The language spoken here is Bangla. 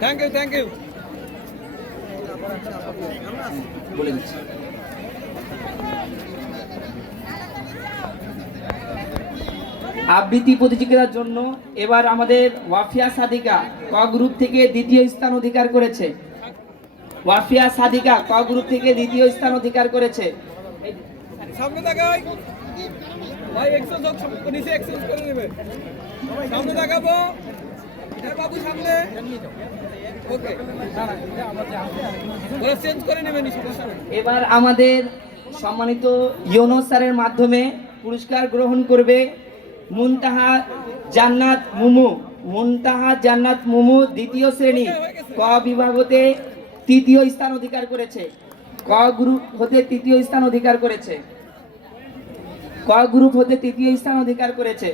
Thank you thank you. বলে দিচ্ছি। আবৃত্তি প্রতিযোগিতার জন্য এবার আমাদের ওয়াফিয়া সাদিকা ক গ্রুপ থেকে দ্বিতীয় স্থান অধিকার করেছে। ওয়াফিয়া সাদিকা ক গ্রুপ থেকে দ্বিতীয় স্থান অধিকার করেছে। সামনে তাকাই ভাই, এক্সেস নিচে এক্সেস করে নেবে। সামনে তাকাবো বাবু, সামনে। ওকে, ওরা চেঞ্জ করে নেবেন। এবার আমাদের সম্মানিত ইউনুস স্যারের মাধ্যমে পুরস্কার গ্রহণ করবে মুনতাহা জান্নাত মুমু। মুনতাহা জান্নাত মুমু দ্বিতীয় শ্রেণী ক বিভাগতে তৃতীয় স্থান অধিকার করেছে। ক গ্রুপ হতে তৃতীয় স্থান অধিকার করেছে। ক গ্রুপ হতে তৃতীয় স্থান অধিকার করেছে।